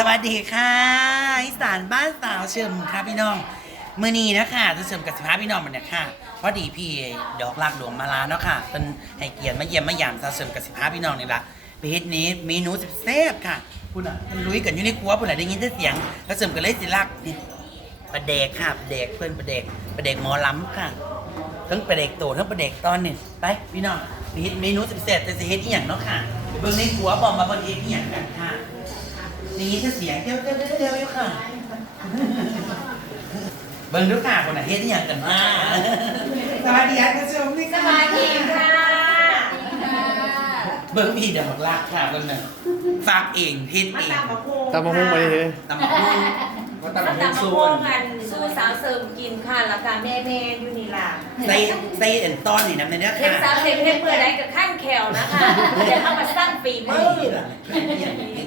สวัสดีค่ะอีสานบ้านสาวเชิมค่ะพี่น้องมื่อนี้นะคะจะเชิมกับสิพาพี่น้องมันเนี่ยค่ะพอดีพี่ดอกลากหลวงมาลาเนาะค่ะเป็นให้เกียรติมาเยี่ยมมาหยามสาวเชิมกับสิพาพี่น้องนี่ละเฮ็ดนี้เมนูแซ่บค่ะพุ่นอะมันลุยกันอยู่ในครัวพุ่นอะได้ยินแต่เสียงแล้วเชิมก็เลยสิลักนี่ประเด็กค่ะประเด็กเพื่อนประเด็กประเด็กหมอล้ำค่ะทั้งประเด็กโตทั้งประเด็กตอนนี่ไปพี่น้องเฮ็ดเมนูเสร็จๆแต่สิเฮ็ดอีหยังเนาะค่ะเบิ่งในครัวบอกมาบิ่งเฮ็ดอีหยังกันค่ะ นี่ถ้าเสียงเดียวเดียวเดียวเดียวอยู่ค่ะเบิ่งดูค่ะคนน่ะเฮ็ดอีหยังกันมาสวัสดีค่ะคุณผู้ชมนี่สวัสดีค่ะเบิ่งพี่ดอกรักค่ะเบิ่งน่ะฝากเองเฮ็ดมาเองตามมาพูตามมาหุ้งมาดิเฮ้ยตำบักหุ่งมาตามมามาหุ้ตางมมาสู้พูกันสู้สาวเสริมกินค่ะแล้วก็แม่แม่ๆอยู่นี่ล่ะใส่ใส่เอ็นต้อนนี่นำในเด้อเห็นค่ะสาวเสริมเห็นเพื่อได้กับขั้นแขวนะคะเดี๋ยวเข้ามาสร้างฝีมือ เ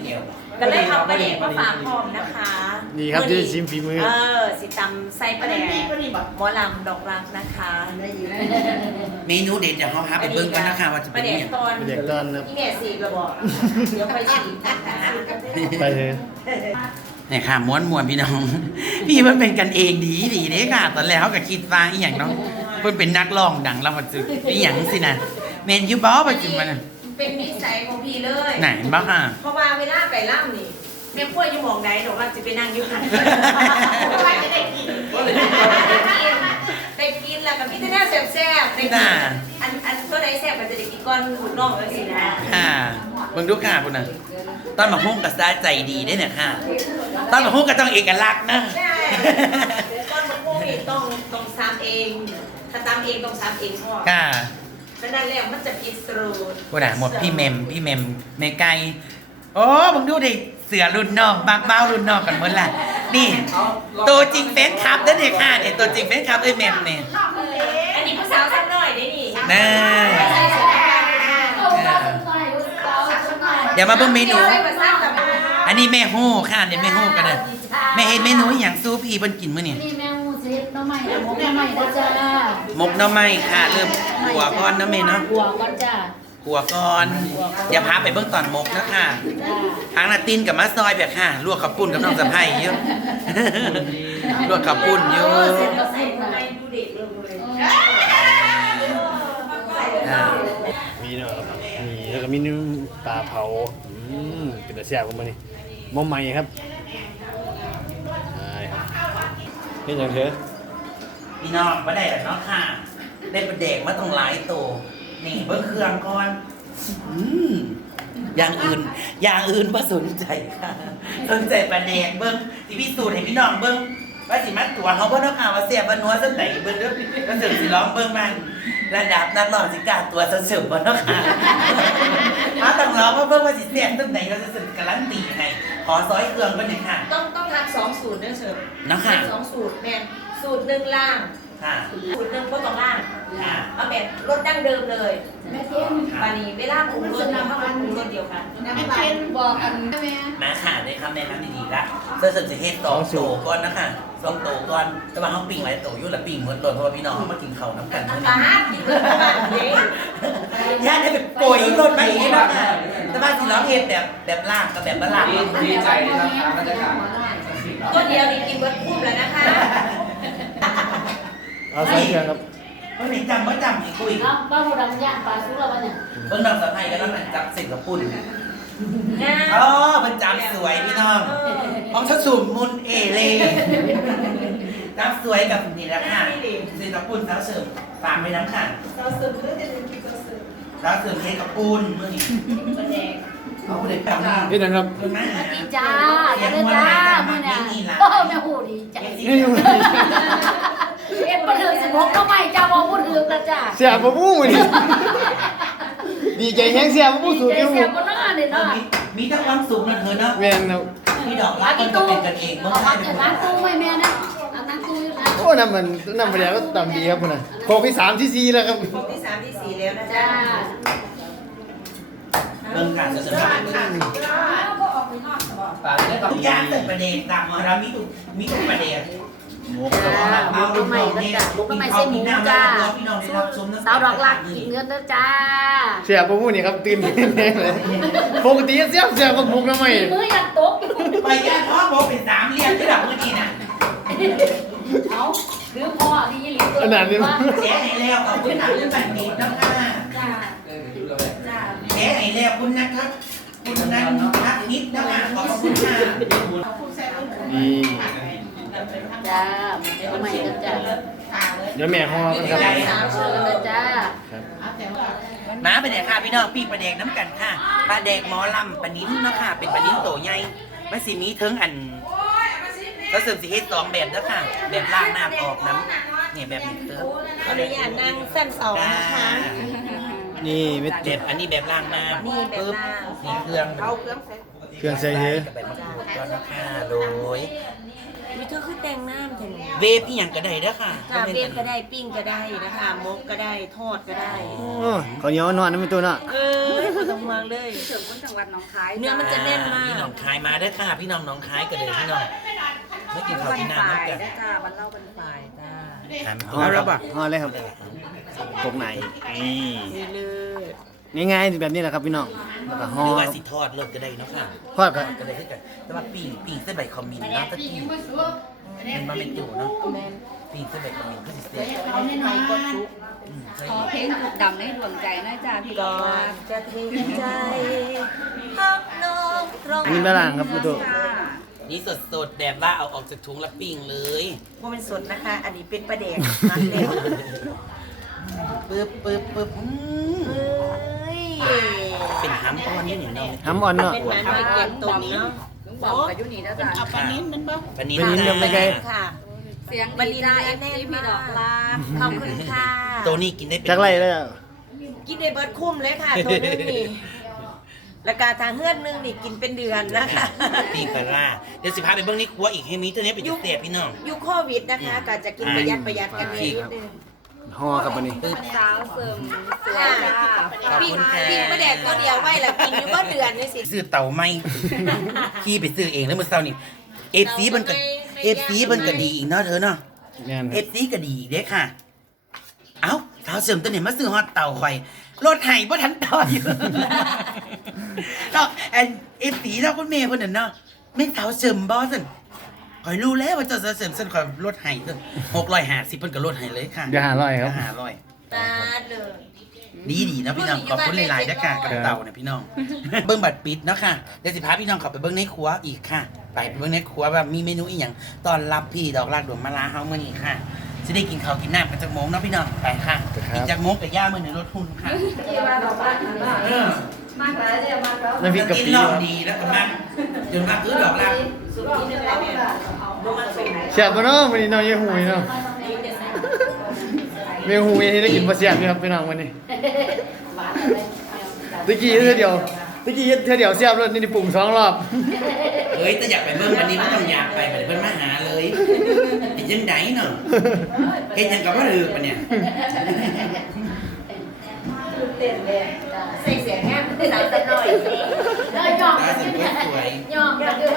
ก็เลยเอาประเด็กมาฝากพร้อมนะคะนี่ครับที่ชิมฝีมือ เออสิตำไส้ประเด็กหมอลำดอกรักนะคะเมนูเด็ดเดี๋ยวเฮาหาไปเบิ่งกันนะคะว่าจะปเป็นระอีเด็กหยังตอนประเด็กตอนครับนี่แม่สีกระบอกเดี๋ยวไปฉีดนะคะไปเถอะเนี่ยค่ะม้วนมวนพี่น้อง พี่มันเป็นกันเองดีดีเด้ค่ะ ตอนแรกเขาก็คิดว่าอีหยังเนาะเพิ่นเป็นนักร้องดังแล้วมันจะอีหยังสินะเมนยูบอปัจจุบันน่ะ เป็นนิสัยของพี่เลยไหนบ้างค่ะ เพราะว่าเวลาไปล่ำนี่แม่พ่ออยู่หมองใดดอกว่าจะไปนั่งอยู่หันเพราะว่าจะได้กินได้กินแล้วก็พี่จะแน่แซ่บๆได้กินน่ะ อันอันตัวใดแซ่บก็จะได้กินก้อนหุ่นน่องแล้วสินะค่ะเบิ่งดูค่ะพุ่นน่ะตอนมาหุ้งกับซาใจดีได้เนี่ยค่ะตอนมาหุ้งก็ต้องเอกลักษณ์นะ ใช่ก้อนมะม่วงนี่ต้องต้องซ้ำเอง ถ้าตำเองต้องซ้ำเองพ่อ ค่ะ ฉะนั้นแล้วมันจะพิสรูดพุ่นน่ะหมดพี่เมมพี่เมมเมไกโอ้มึงดูดิเสือรุ่นน้องบางเบ้ารุ่นน้องกันหมดละนี่ ตัวจริงเฟซคลับเด้อเนี่ยค่ะเนี่ยตัวจริงเฟซคลับเอ้ยเมมเนี่ยอันนี้ผู้สาวสักหน่อยได้นี่น่าเดี๋ยวมาเบิ่งเมนูใส่ภาษาแบบอันนี้แม่ฮู้ค่ะเนี่ยแม่ฮู้กันเด้อแม่เฮ็ดเมนูอหย่างสู้พี่เพิ่นกินมื้อนี่นี่แมง มุมเซฟน้องใหม่นะมกน้องใหม่นะจ้าหมกหน่อไม้ค่ะเริ่มขัวก่อนเนาะแม่เนาะหัวก่อนจ้าขัวก่อนเดี๋ยวพาไปเบิ่งตอนหมกนะค่ะจ้าทางนาตินกับมาซอยแบบค่ะลวกข้าวปุ้นกับน้องสะใภ้เยอะ ลวกข้าวปุ้นเยอะเสร็จก็ใส่ทำไมดูเด็กลงเลยอ่ามีเนาะครับมีแล้วก็มีนึ่งปลาเผาอืมเป็นแต่แซ่บกันมานี่หมอใหม่ครับใช่ครับนี่อย่างเถอะ พี่น้องบ่ได้แล้วเนาะค่ะ ได้ประเด็กมาต้องหลายตัวนี่เบิ่งเครื่องก่อนอืมอย่างอื่น อย่างอื่นบ่สนใจค่ะ สนใจประเด็กเบิ่งสิพิสูจน์ให้พี่น้องเบิ่งว่าสิมาตัวเขาบ่เนาะค่ะว่าเสียบว่านัวสักไหนเบิ่งเด้อก็ถึงสิร้องเบิ่งมันระดับนักร้องสิกล้าตัวซะเสริมบ่เนาะค่ะมาต้องร้องว่าเบิ่งว่าสิเสียบสักไหนเราจะสึกการันตีให้ขอซอยเครื่องก่อนหน่อยค่ะ ต้องต้องทำสองสูตรด้วยเสริมเนาะค่ะสองสูตรแม่น สูตรหนึ่งล่าง ค่ะ สูตรหนึ่งก็ต้องล่างค่ะเอาแบบรสดั้งเดิมเลยแม่เทียนปานี้เวลาปรุงรสเนี่ยเขาปรุงรสเดียวกัน แม่เทียนบอกกันแม่มาค่ะได้คำแนะนำดีๆละเสื้อสึกสิเฮ็ดสองโตก่อนนะคะสองโตก่อนแต่ว่าเขาปิ้งหลายโตอยู่ละปิ้งหมดโดนเพราะว่าพี่น้องเขามากินข้าวน้ำกันอามื้อนี้หารกินเลยประมาณนี้ย่าได้แบบโปรยรถมาอย่างนี้เนาะค่ะแต่ว่าสิร้องเฮ็ดแบบแบบล่างกับแบบบ่ล่างเนาะดีใจนะครับบรรยากาศก็เดียวนี่กินเบิร์ดคุ้มแล้วนะคะ เอาใส่เครื่องครับเพิ่นนี่จำบ่จำอีกคุยเอาบ้าหูดำย่างปลาซุกแล้ววะเนี่ยเบิ่งน้องสะใภ้ก็ต้องจับเส้นกับปุ่นอ๋อเพิ่นจำสวยพี่น้องเออของชดสูมมุนเอเลจำสวยกับนี่แหละค่ะเส้นกับปุ่นสาวเสริมฝากไว้น้ำค่ะเราเสริมเรื่องจะเป็นกินเราเสริมสาวเสริมเฮกับปุ่นมื้อนี้ประแดงเอาผู้ใดแปลว่านี่นะครับเพิ่นมาดีจ้าเด้อจ้ามื่อเนี่ยโอ้แม่หูดีใจนี่อยู่ เอ็ดประเดิมสิบหกน้องใหม่จ้าบอกพูดถึงนะจ้าเสียบะมู่นี่ ดีใจแฮงเสียบะมู่สูตรเสีเดียยวบนน้าเนี่ยเนาะมีมีทั้งความสุขนะเธอเนาะแม่นครับมีดอกรักมันจะเป็นกันเองเมื่อเอาไหร่เก็บร้านตู้ไว้แม่นะเอาตั้งตู้อยู่นะโอ้น้ำมันน้ำปลาแดกก็ตำดีครับพุ่นน่ะโคกที่สามที่สี่แล้วครับครบที่สามที่สี่แล้วนะจ้าจ๊ะเรื่องการจะเสริมทุกอย่างเสริมประเด็นตามมาแล้วมีทุกมีทุกประเด็น หมูครับจ้าบุกน้ำใหม่ก็จ้าบุกน้ำใหม่ใส่หมูจ้าสาวดอกลักกินเงินนะจ้าเสียบบ่พูดนี่ครับตื่นเต้นเลยปกติเสียบเสียบกับหมูทำไมมือยังตกอยู่ไปย่านท้องโบเป็นสามเหลี่ยมที่ดับเมื่อกี้นะเอาคือพ่อที่ยี่หลีตัวขนาดนี้ว่าแฉไห้แล้วขอบคุณคุณบัณฑิตนะคะจ้าจ้าแฉไห้แล้วคุณนะครับคุณนันทักนิดนะคะขอบคุณค่ะนี่ จ้าบุกน้ำใหม่ก็จ้าเดี๋ยวแม่ห่อกันครับสาวเชิญนะจ้ามาไปไหนค่ะพี่น้องพี่ประเดกน้ำกันค่ะปลาแดกหมอลำปลานิ้นเนาะค่ะ เป็นปลานิ้นโตใหญ่มันสิมีเทิงอันแล้วเสริมสีเฮ็ดสองแบบเด้อค่ะ แบบล่างน้ำออกน้ำเนี่ยแบบนี้เติมขออนุญาตนั่งเส้นสองนะคะนี่เม็ดแบเจ็บบอันนี้แบบล่างน้ำนี่แบบปึ๊บล่างนี่เครื่องเอาเครื่องใส่เครื่องใส่เยอะกับใบมะกรูดก่อนนะคะโรย วิเธอคือแต่งน้ำถึงเวฟพี่หยังก็ได้เด้อค่ะจ้าเบียนก็ได้ปิ้งก็ได้นะคะมกก็ได้ทอดก็ได้ โอ้ข้าวเหนียวนอนนั่นเป็นตัวน่ะเออไม่ต้องมาเลย เสริมคนจังหวัดหนองคายเนื้อมันจะแน่นมาก พี่น้องคายมาเด้อค่ะ พี่น้องน้องคายกันเลยพี่น้องไม่กินข้าวกินน้ำน้ำกันจ้าบ้านเล่าบ้านฝ่ายจ้าห่อแล้วปะห่อเลยครับตกไหนนี่ นี่เลย ง่ายๆแบบนี้แหละครับพี่น้องแล้วก็หห่อรือว่าสิทอดเลิกก็ได้เนาะค่ะทอดกันก็ได้ขึ้นกันแต่ว่าปิ้งปิ้งเส้นใบคอมมินนะตะกี้มันมาเป็นอยู่เนาะปิ้งเส้นใบคอมมินก็สิเสียเอาในไทยก็ชุกอืมใช่ขอเพลงถูกดำในดวงใจนะจ้าพี่ก่ก่ออนนจะทิ้งใจพักน้องตรงอันนี้แม่ล่างครับพี่ตัวนี่สดสดๆแดบล่าเอาออกจากถุงแล้วปิ้งเลยว่าเป็นสดนะคะ อันนี้เป็นประเด็กนัดแล้วปึ๊บปึ๊บปึ๊บอืม เฮ้ยเป็นห้ำก้อนนี่หนึ่งเนาะห้ำอ่อนเนาะ เป็นหมาหน่อยเก็บตัวนี้เนาะลุงบอกกับยุนี่นะจ้าปลานิ้นมันบ้างปลานิ้นปลานิ้นยังไม่ไกลค่ะเสียงบันดีดีจ้านาเอเอ็ฟนซีแน่พี่พี่ดดออกกลาลาขอบคุณค่ะ ตัวนี้กินได้เป็นจักไรแล้ว กินได้เบิร์ดคุ้มเลยค่ะตัวนึงนี่ราคาทางเฮือนนึงนี่กินเป็นเดือนนะคะปิ้งปลาล่าเดี๋ยวสิพาไปเบื้องนี้ครัวอีกให้มีตัวนี้เป็นจุดเสียพี่น้อง ยุคโควิดนะคะก็จะกินประหยัดประหยัดกันนิดนึง ห่อครับวันนี้ปึ๊บสาวเสริมสวยจ้าขอบปิ้งคุณค่ะปิ้งประแดกตัวเดียวไว้ละกินอยู่ว่าเดือนนี่สิ ซื้อเต่าไหม ขี้ไปซื้อเองแล้วมื่อเช้านี่เอฟซีมันก็เอฟซีมันก็ดีอีกเนาะเธอเนาะแม่นคเอรับฟซีก็ดีอีกเด้ค่ะ เอ้าเท้าเสริมตัวเนี่ยมาซื้อฮอตเต่าข่อยรถไห้บ่ทันต่ออยู่ เนาะแอนเอฟซีเนาะคุณเมย์คนนั้นเนาะไม่เท้าเสริมบอสัน ข่อยรู้แล้วว่าเจะเสริมเส้นข่อยรถไห้เพิ่นหกร้อยห้าสิบเพิ่นก็รถไห้เลยค่ะเดี๋ยวหาร้อยครับ ห้าร้อยตาเลย ดีดีๆนะพี่น้องขอบคุณหลายๆนะค่ะกับเต่าเนี่ยพี่น้อง เบิ้งบัตรปิดเนาะค่ะเดี๋ยวสิพาพี่น้องเขับไปเบิ้งในครัวอีกค่ะ ไปเบิ้งในครัวว่ามีเมนูอีกอย่างตอนรับพี่ดอกลากดวงมะลาเฮาเมื่อนี้ค่ะจะได้กินข้าวกินน้ำกันจากโมงเนาะพี่น้องไปค่ะกินจากโมงกับย่ามือในรถทุนค่ะ ที่ว่าดอกบ้านถึงว่าเออ มากแล้วเนี่ยมากแล้วน้ำพริกกะกินปิ รอบครับดีแล้วก็มาจนมาคือดอกลากสุดที่นึงแล้วเนี่ยบ่มันส่งไหนเสียบบ่เนาะวันนี้เนาะยังหูยเนาะเมียหูยที่ได้กินบ่เสียบนี่ครับพี่น้องวันนี้หวานอะไรตะกี้เท่าเดียวตะกี้เท่าเดียวเสียบรถนี่ปุ่มสองรอบเฮ้ยถ้าอยากไปเบิ้งวันนี้ไม่ต้องอยากไปไปเพิ่นมาหาเลยเป็นยังไงเนาะเฮ็ดหยังกับว่าถือปะเนี่ย เต้นเลยใส่เสียงแง่สาวแต่หน่อยเลยย่องตากันสิอยู่สเนี่ยวยย่องกันอยู่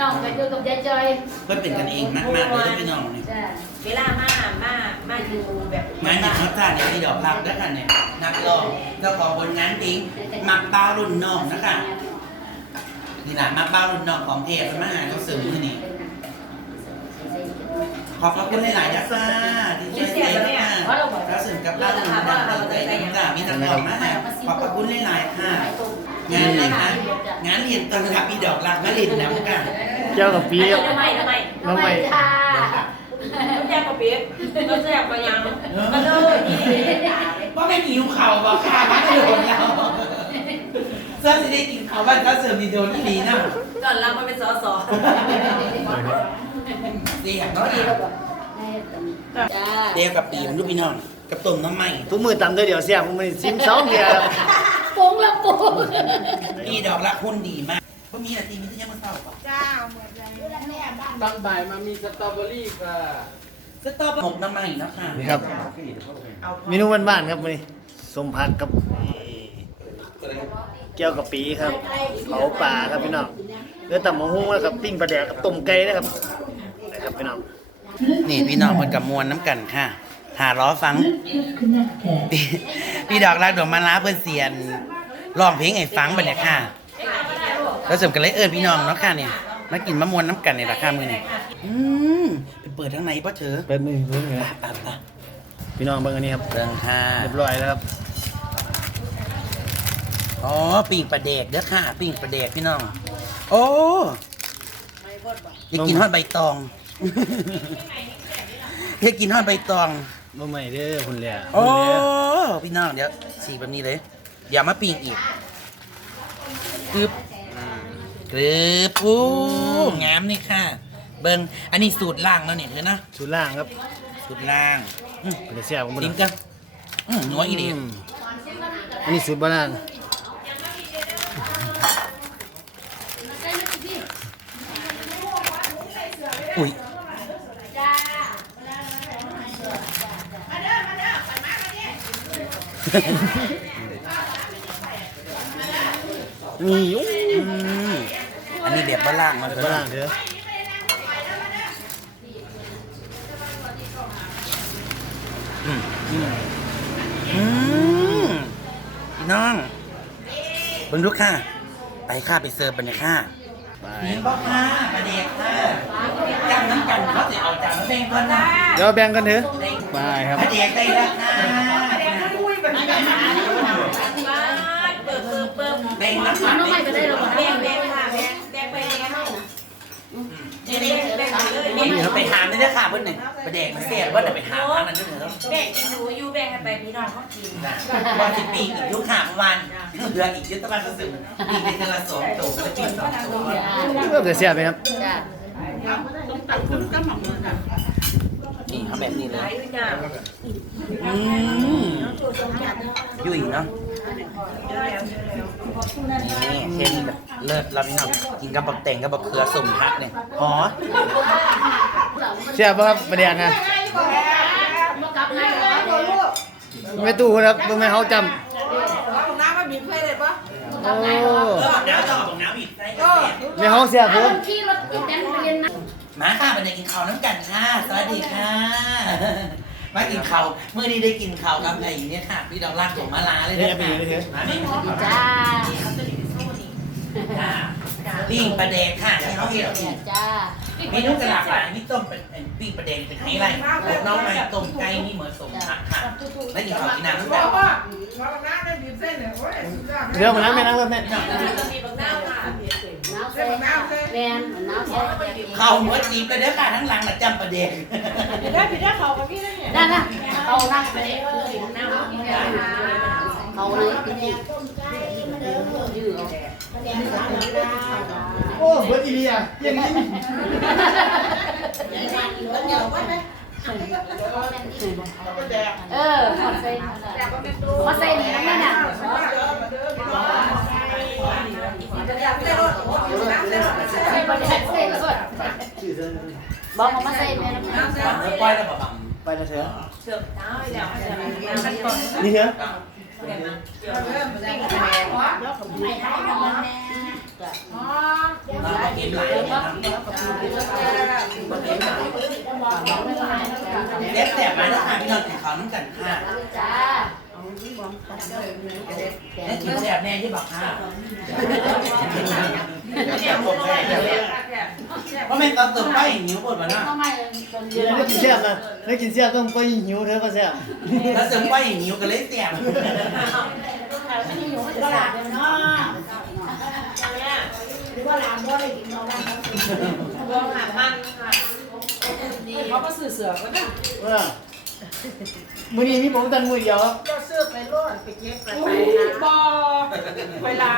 ย่องกันอยู่กับยายจอยๆเพิ่นเป็นกันเองมากๆเลยพี่น้องนี่จ้าเวลามามามาอยู่แบบมาหนึ่งเขาจ้าเนี่ยที่ดอกรักด้วยกันเนี่ยนักร้องเจ้าของผลงานจริงมักเป้ารุ่นน้องนะคะนี่แหละมักเป้ารุ่นน้องของเทพมาหาเขาเสริมที่นี่ขอบคุณหลายๆนะจ้าที่ช่วยเซฟค่ะเราเสริมกับเป้ารุ่นน้องเราใจดี จ้ามีนักร้องมาหาขอบคุณหลายๆค่ะ งานอะไรคะงานเรียนตอนรับอีดอกรักมาเรียนน้ำกันแก้วกับปีเดี๋คยรัวบทำไมทำไมน้องใหม่จ้าต้องแยกกับเปี๊ยกต้องแยกกับยังมาเลยนี่ว่าไม่หิวเข่าบอกค่ะมาโดนเราเสื้อจะได้กินเขาบ้านก็เสริมดีโดนที่ดีนะก่อนรับมาเป็นสอสอดีอย่างน้อยดีจ้าเดียวกับปีมันลูกพี่น้อง กับต้มน้ำไหม้ทุกมือตำเท่าเดียวเสียบผมมันซิมสองเดียวครับปุ้งละปุ้งพี่ดอกรักหุ้นดีมากก็มีนาทีมิตรยังมาเศร้าป่ะตอนบ่ายมามีสตรอเบอรี่ค่ะสต๊อปหมกน้ำไหม้เนาะค่ะนี่ครับเมนูบ้านๆครับวันนี้ส้มผักกับแก้วกับปีครับเผาปลาครับพี่น้องเนื้อตับหมูหุ้งแล้วกับปิ้งปลาแดกกับต้มไก่นะครับนะครับพี่น้องนี่พี่น้องเพิ่นกับมวลน้ำกันค่ะ หาล้อฟังพี่พี่ดอกรักดอกมะลาเพิ่นเสียนร้องเพลงไอ้ฟังบัดเนี่ยค่ะ แล้วเสริมกันเลยเอิ้นพี่น้องเนาะค่ะเนี่ยมากินมะม่วนน้ำกันนี่ล่ะค่ะมื้อนี้อืมไปเปิดทางไหนบ่เถอะเป็นนี่เพิ่งไงปะปะพี่น้องเบิ่งอันนี้ครับเบิ่งค่ะเรียบร้อยแล้วครับอ๋อปิ้งปลาเด็กเด้อค่ะปิ้งปลาเด็กพี่น้อง โอ้อยากกินฮอดใบตองอยากกินฮอดใบตอง บ่ใหม่เด้อคุณแหล่โอ้คุณแหล่พี่น้องเดี๋ยวสีแบบนี้เลย อย่ามาปิ้งอีกกรึบกรึบอู้งามนี่ค่ะ เบิ้งอันนี้สูตรล่างแล้วเนี่ยเธอนะชุดล่างครับ สูตรล่างอืมเป็นแต่แซ่บของมันจิ้มกันอืมนัวอีเดีมอันนี้สูตรบ้านล่างอุ้ย นี่อู้อือันนี้แบบบ้านล่างมาบ้านล่างเด้อน้องเบิ่งดูค่ะ ไปค่ะไปเสิร์ฟบรรยากาศไปนี่ก็ค่ะประเด็กค่ะจำน้ำกันเขาจะเอาจำแบ่งกันนะเดี๋ยวแบ่งกันเถอะไปครับประเด็กได้แล้วค่ะ เปิดเปิดเปิดแบ่งน้ำมัมันนต้องให้ก็ได้หรอกแบ่งแบ่งค่ะแบ่งแบ่งไปแบ่งเข้านี่นี่แบ่งไปเลยแบ่งนี่เราไปหามได้เลยค่ะเพื่อนหนึ่งประเด็กมันเสียว่าเดี๋ยวไปหามทางนั้นด้วยเถอะแบ่งกินหนูอยู่แบ่งไปพี่น้องเขากินวันที่ปีอีกยุคหาวันเดือนอีกยุคตะวันสุดปีเป็นกระสอบโตก็จะปีสองโตเริ่มแต่แซ่บไหมครับจ้า นี่ทำแบบนี้เลหลายยด้วยจ้าอืมยุ่ยเนาะนี่เส้นแบบเลิศเราพี่น้องกินกับบักแต่งกับบักเขือสุ่มพักเนี่ยอ๋อแซ่บป่ะครับประเดี๋ยวนะบ่กลับไงครับไม่ตู้ครับเบิ่งแม่เฮาจำน้ำมันมีเพื่อนเลยปะโอ้เออบักน้ำจะบักน้ำอีกได้ก็แม่เฮาแซ่บเพิ่มขี่รถอีแตนไปเรียนนะ มาค่ะบันไดกินข้าวน้ำกันค่ะ สวัสดีค่ะ มากินข้าวเมื่อนี้ได้กินข้าวกับไอ้เนี่ยค่ะ พี่ดอกลากของมาลาเลยนะค่ะมาไม่พอจ้าค่ะปิ้งปลาแดกค่ะที่เขาเห็นจ้าเมนูกระหลากหลายมีต้มเป็นเป็นปิ้งปลาแดงเป็นไฮไลท์น้องใหม่ต้มไก่มีเหมือนสมผักค่ะแล้วกินข้าวกินน้ำน้ำกันเดี๋ยวมาน้ำแม่น้ำครับแม่มีบักน้ำค่ะน้ำเซ่แม นน้ำเซ่ข้าวเหมือนจีบเลยเด้อค่ะทั้งหลังน่ะจำปลาแดงได้ผิดได้เขากับพี่ได้เนี่ยนั่นน่ะเอานั่งไปเลยน้ำเอาเลยกินดิยืดโอ้เบิร์ดอีเลียเย็นนี่เออขอเซ่ขอเซ่นี่นั่นน่ะ ใส่บนแท็กเซ่เลยบอกมาเซ่แม่บังเนื้อก้อยแล้วบังไปนะเถอะเสือกเท้าแล้วมันก่อนนี่เถอะเราก็เก็บหลายเด็ดแต่มาแล้วค่ะพี่น้องกินข้าวน้ำกันค่ะ จ้านี่กินแซ่บแน่ที่บอกค่ะเพราะแม่ตอนตื่นไปหิวปวดมาหน้าทำไมตอนเย็เดี๋ยวนได้กินแซ่บนะได้กินแซ่บต้องไปหิวเถอก็แซ่บถ้าตื่นไปหิวก็เลยแซ่บอยู่ตลาดเนาะหรือว่าร้านบ่ได้กินเราร้านวงหามันค่ะเขาก็สื่อเสือก็ได้ว่า มื้อนี้มีผมตันมือเดียวครับก็เสือไปรอดไปเก็บไปไปบอเวลา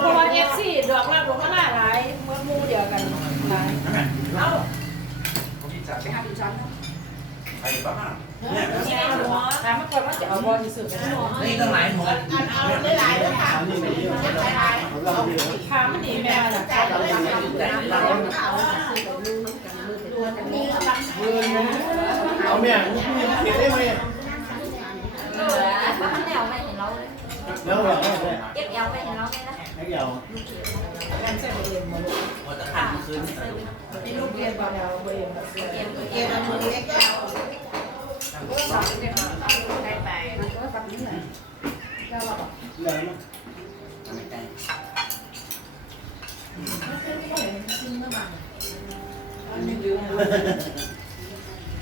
เพราะว่าเอฟซีดอกรักดอกมะนาวหลายเมื่อมูเดียวกันหลายเอ้าไปป้าเนี่ยที่ไหนหัวถามมาก่อนว่าจะเอาบอลสื่อไปไหนนี่ต้องหลายหมดถามมันหนีแม่ล่ะเอาแม่เก็บได้ไหมเออมันแนวไม่เห็นเราเลยแล้วเหรอเก็บเอวไม่เห็นเราเลยนะเให้เดียวพอจะขันคืนเกียร์มันมือเล็กแล้วเหลือมั้ยไม่ได้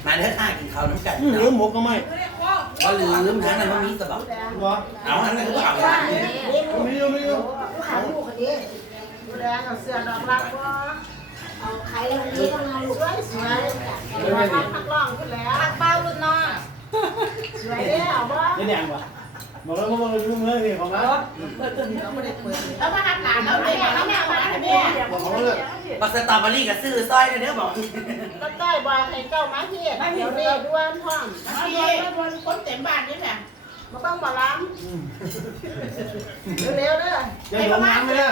มาเด้อค่ะกินข้าวน้ำกันเหลือหมกก็ไม่ก็ลืมทั้งนั้นมันมีสบับวะเอาทั้งนั้นก็เอาไม่อยู่ไม่อยู่ขาลูกคนนี้ดูแลเอาเสื้อดอกรักว่าเอาใครวันนี้ต้องเอาลูกสวยสวยพักพักร้องขึ้นแล้วพักเป้ารุ่นน้องสวยแล้วบ่จะแดงวะ บอกแล้วว่ามันรู้เมื่อนี่ของเราแล้วมาหักหลานแล้วเนี่ยแล้วแม่มาเนี่ยบอกเขาเลยบักสตรอเบอรี่กับซื้อซอยเด้อบอกก็ได้บอกให้เจ้ามาเฮ็ดเดี๋ยวนี้ด้วนพร้อมมาเฮ็ดมาบนคนเต็มบ้านนี่แหละมาต้องมาล้างเร็วๆเด้ออย่าหลงน้ำเลย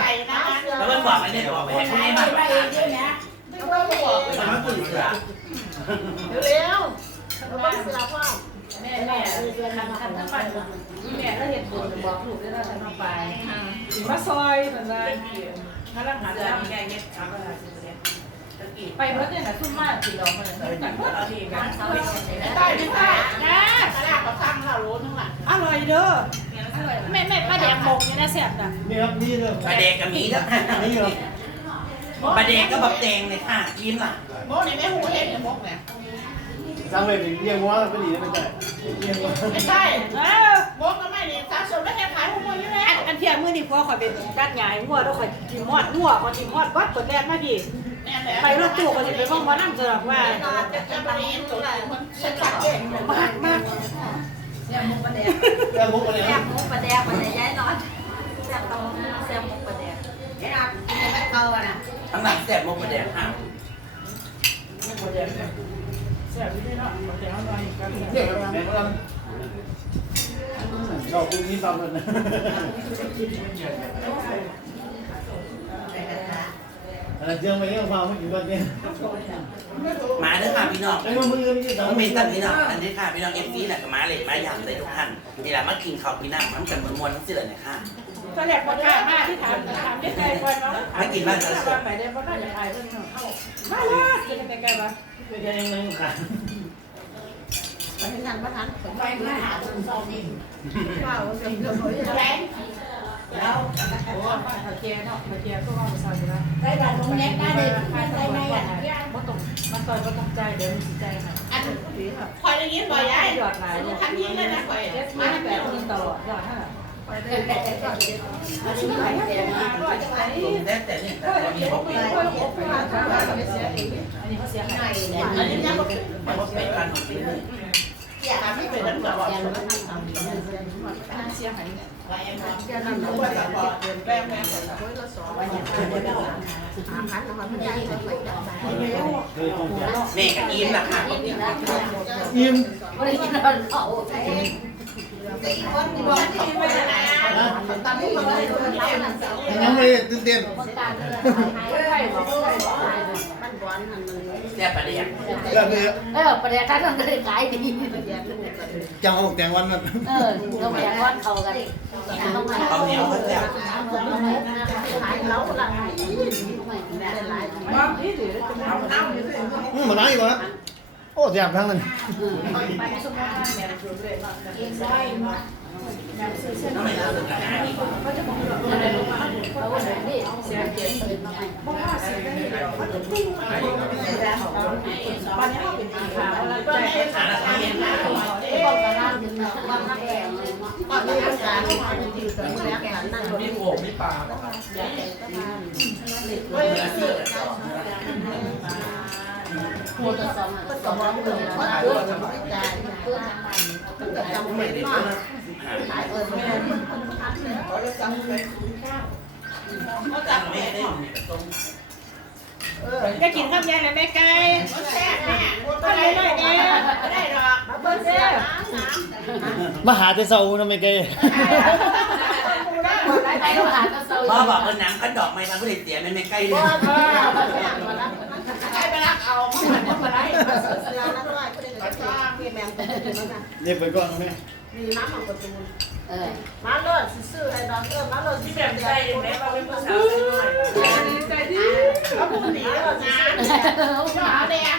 แล้วมันบอกไม่ได้บอกไปให้คุณให้มาประกาศไม่ต้องบอกมันตื่นเสือเร็วๆแล้วมาเสือพร้อ แม่แม่เออเดือนทำทำทั้งปันแม่ก็เห็นบุญบอกลูกได้แล้วทำไปถึงมาซอยมันได้ถ้าร่างหาจะมีไงเงี้ยทำอะไรไปเพื่อนเนี่ยนะซุ่มมากสิเราเมื่อแต่ก็เอาทีกันได้ไม่ได้นะตลาดเขาสั่งเรารู้ทั้งหลังอร่อยเด้อแม่แม่ป้าแดงหมกเนี่ยนะแซ่บนะนี่ครับนี่เลยปลาเด็กกับมีแล้วนี่เหรอปลาเด็กก็แบบแดงเลยค่ะยิ้มล่ะโมนี่แม่หูเห็นหมกเนี่ย สร้างเลยเรียงว่าไม่ดีไม่ได้เรียงว่าไม่ใช่เออมกก็ไม่เนี่ยสาวสมแล้วแค่ขายหัวอยู่แล้วอันเที่ยมือนี่พ่อคอยเป็นกัดหงายงัวแล้วคอยกินมอดงัวคอยกินมอดวัดกดแดดมาพี่แน่แหละไปรถตู้ก็จะไปห้องมานั่งจะบอกว่าจะจะไปเห็นตัวมันฉันจับเองมากมากแซ่บมุกประแดกเรื่องมุกอะไรแซ่บมุกประแดกมันจะย้ายนอนแซ่บตรงแซ่บมุกประแดกแซ่บไม่เก่าอะนะทั้งหลังแสบมุกปลาเด็กค่ะแซ่บที่เนาะแต่อร่อยกัน เด็กแม่ก็ชอบพวกนี้ตามกันนะอะไรเจียงไปเรื่องความไม่กินก็เนี่ยมาเด้อค่ะพี่น้องไอ้มือมือนี่จะน้องเมย์ตันพี่น้องอันนี้ค่ะพี่น้องเอฟซีน่ะก็มาเลยมาอย่างเลยทุกท่านนี่แหละมากินข้าวพี่น้ำมันกันมวนๆทั้งสิ้นเลยนี่ยค่ะ ตอนแรกคนกล้ามาที่ถามถามได้ไกลก่อนเนาะไปได้เพราะน่าจะไปเพื่อนเนาะมาว่ากินได้ไกลปะ ไม่ใช่ยังไม่ขาดไปงานประธานผมไปงานหาคนซองนี่ว้าวจะเกิดอะไรแรงแล้วโอ้ป้าเขาเจียเนาะเขาเจียก็ว่ามาใส่ไปแล้วได้แบบลงเล็กได้เลยใครได้ใส่ไหมไม่อะอะบ่ต้องมันต่อยบ่ต้องใจเดี๋ยวมันสิใจค่ะอันคอยได้ยินบ่อยยัยหยอดหลายเนี่ยทันทีเลยนะคอยเจ็ดมามาแบแบบบนี้ตลอดหยอดห้าไปได้ แต่แต่แต่อันนี้ไหลแดงมาด้วยจังไหนแต่ตอนนี้ผมเป็นค่ยนอันนี้เขาเสียหายอันนี้ยังมันเป็นการของที่นี่อยากให้เป็นแบบว่าเสียหายเนี่ยนแม่ก็สอนว่าอย่างไรก็ได้มไม่ได้กินเราเอา ยังไม่ตื่นเต้นคนตาเลือดหายใช่บอกใช่บอกมันบอลมันมันแซ่บปลาเด็กก็คือเออประเดี๋ยวถ้าต้องได้ขายดีจังเอาแต่งวันนั้นเออต้องแบ่งก้อนเขากันต้องมาเอาเหนียวก็แซ่บขายแล้วละบางที่ถือจะเอาเอาอยู่ด้วยอืมมันน้อยกว่าโอ้แซ่บทั้งนั้นไปส มมติว่าแม่ชวนเลยเนาะน้องม่เอาเลยกันนะนี่เขาจาเขาว่านี่เสียกรอกว่าเสียได้เขาจะติ้งมาบ้านนี้เขาเป็นปีขาวแล้วใจาละเอียดนะบองถึงวันนั่งแดงเลยก็มีภาษาที่มันอยู่ตรงนี้กันนั่งมีโอ่งมีปาเฮ้ยสิหัว ตัวสองก็สองร้อยเลยว่าเออไม่จ่ายมันก็จำเป็นมากขายเออไม่ได้เขาจะจำเป็นเขาตั้งจำแม่แม่ได้ได้ตรงเออจะกินข้าวแกงเลยแม่ไก่มันแซ่บแม่ก็ได้หน่อยเดียวไม่ได้หรอกมาเบิ้ลแซ่บน้ำมาหาแต่เช้านะไม่เกยไปต้องหาตัวเซาพ่อบอกเออน้ำขันดอกไม้มาผู้เด็กเสียไม่ไม่ใกล้เลก็ยได้ใครไปรักเอาไม่หันมาได้เสือนักไล่ก็ได้ ก็จ้างพี่แมมตัวนี้มาเรียกไปก่อนแม่มีน้ำของประตูเออมาเลยซื้อให้ดอกเออมาเลยที่ที่แบแบบบใจใจแม่แม่เราเราเป็เป็นนภาภาษาษาดีใจดีแล้วพวกนี้เราจะมาเนี่ย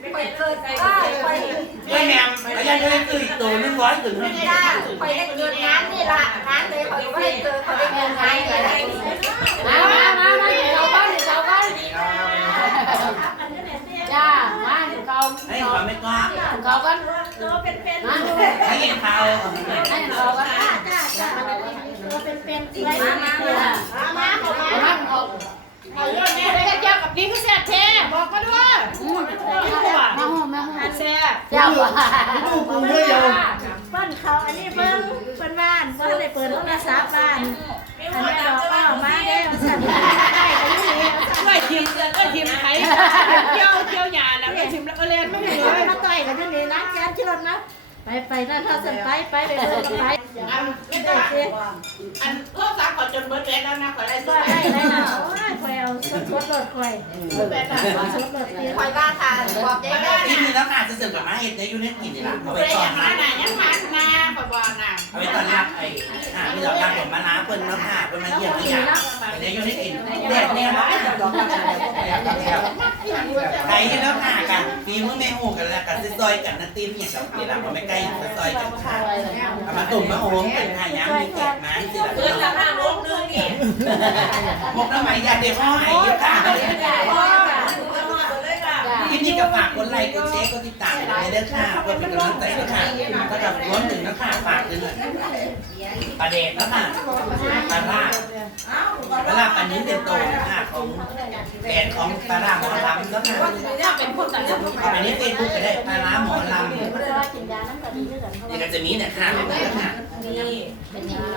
ไม่เคยเกิดใจเฮ้ยแมมแล้วยังได้ตื่นอีกตัวนึงร้อยถึงไม่ได้ไปได้เกินงานนี่ละงานเลยเขาไม่ได้เจอเขาได้เงินงานอะไรมามามามาเดี๋ยวก่อนเดี๋ยวก่อนจ้ามาเดี๋ยวก่อน ให้ควาไม่กล้าเดี๋ยวก่อนตัวเป็นเป็นให้เห็นเท้าให้เดี๋ยวก่อนจ้าจ้าจ้าตัวเป็นเป็นมามามามาเขามาเอามาเอาเอาเยอะแม่เด็กเกี่ยวกับนี้คือแซ่บแท้บอกก็ด้วยมาหูมาหูแซ่บเจ้าว่ะลูกกูเยอะยังเปิ้นเขาอันนี้เพิ่งเปิ้นบ้านเพิ่นได้เปิดโทรศัพท์บ้านอันนี้ดอกก็มาได้สั่นได้ก็อยู่นี่ เอ้ย ทิมไทยเที่ยวเที่ยวยาแล้วก็ทิมแล้วก็เล่นไม่ได้เลย มาต่อยกันอยู่นี่นะแกนที่รถนะ ไปไปนั่นถ้าสั่นไปไปไปไป งกันไม่ได้อันโทษสาขอจนเบิร์ดแล้วนะขอได้ก็ด้วยได้ได้นะโอ้ยคอยเอาสดสดรถคอยสดรถตีคอยบ้าทาบอกได้ที่มีแล้วค่ะจะสริมกับมาเห็ดได้อยู่ในกินนี่และเอาไปไปก่ออนย่างนั้นน่ะยังพันนาขอบอกน่ะเอาไปตอนแรกไอ้อ่าพี่ดอกรักผมมาล้าเปิ้ลแล้วค่ะเปิ้ลมาเยี่ยมมาหยาอันนี้อยู่ในกินแดดเนี่ยมาใครแล้วค่ะกันฟีมือแม่หูกันแล้วกันซอยกันนัตตี้เนี่ยกับเวลาเราไม่ใกล้ซอยกันค่ะมาตุ่มมาหงเป็นค่ะย้ำมีแขกมาสิละเพื่อนละห้าโมงนึงนี่พวกน้ำใหม่ยาเดี๋ยวพ่อหายเยอะค่ะคลินนี้ก็ฝากคนไลค์กดแชร์กดติดตามกันเลยเด้อค่ะเพื่อเป็นกำลังใจด้วยค่ะถ้ากับรวมถึงนะค่ะฝากด้วยประเด็นนะค่ะปลาล่า ปลาล่าปันนี้เป็นโตนะคะของแบรนด์ของปลาล่าหมอลำนะคะเนี่ยเป็นคนต่างชาติอันนี้เฟซบุ๊กก็ได้ปลาล่าหมอลำกินยาน้ำกันดีด้วยกันนี่ก็จะมีเนี่ยค่ะแบบนี้ค่ะนี่เป็นอย่างนี้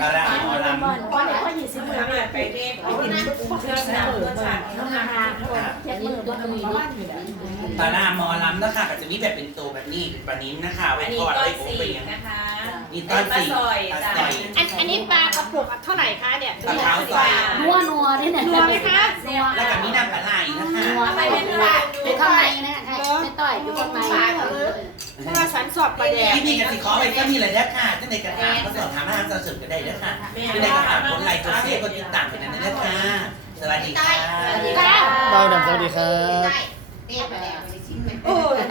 ปลาล่าหมอล ก่อนก่อนเนี่ยก็ยี่สิบทำมื้องานไปเด็กไปกินเพื่อนสาวเพื่อนสาวน้ำมาเจ็ดมื้อตัวนี้าหมอลำนะคะก็จะมีแบบเป็นโตแบบนี้เป็นปลานิ้นนะคะไว้อันนี้ทอดต้ไว้นโอ้สีไปอย่างนะคะนี่ต้นสีซอยตาจ้ะ ซอย อันอันนี้ปลากระปุกเท่าไหร่คะเนี่ยปลาขาวซอยนัวนัวนี่เนี่ยนัวไหมคะนัวแล้วก็มีน้ำปลาไหลนะคะ นัวไปเป็นว่าอยู่ข้างในนะไม่ต่อยอยู่ข้างใน เพราะว่าฉันสอบประเดี๋ยวที่นี่กันสิขอไปก็มีอะไรได้อค่ะที่ในกระถางก็สอบถามอาหารเสริมก็ได้เด้อค่ะที่ในกระถางกดไลค์กดแชร์กดติดตามกันได้เด้อค่ะสวัสดีค่ะสวัสดีค่ะเราดังสวัสดีครับโอ้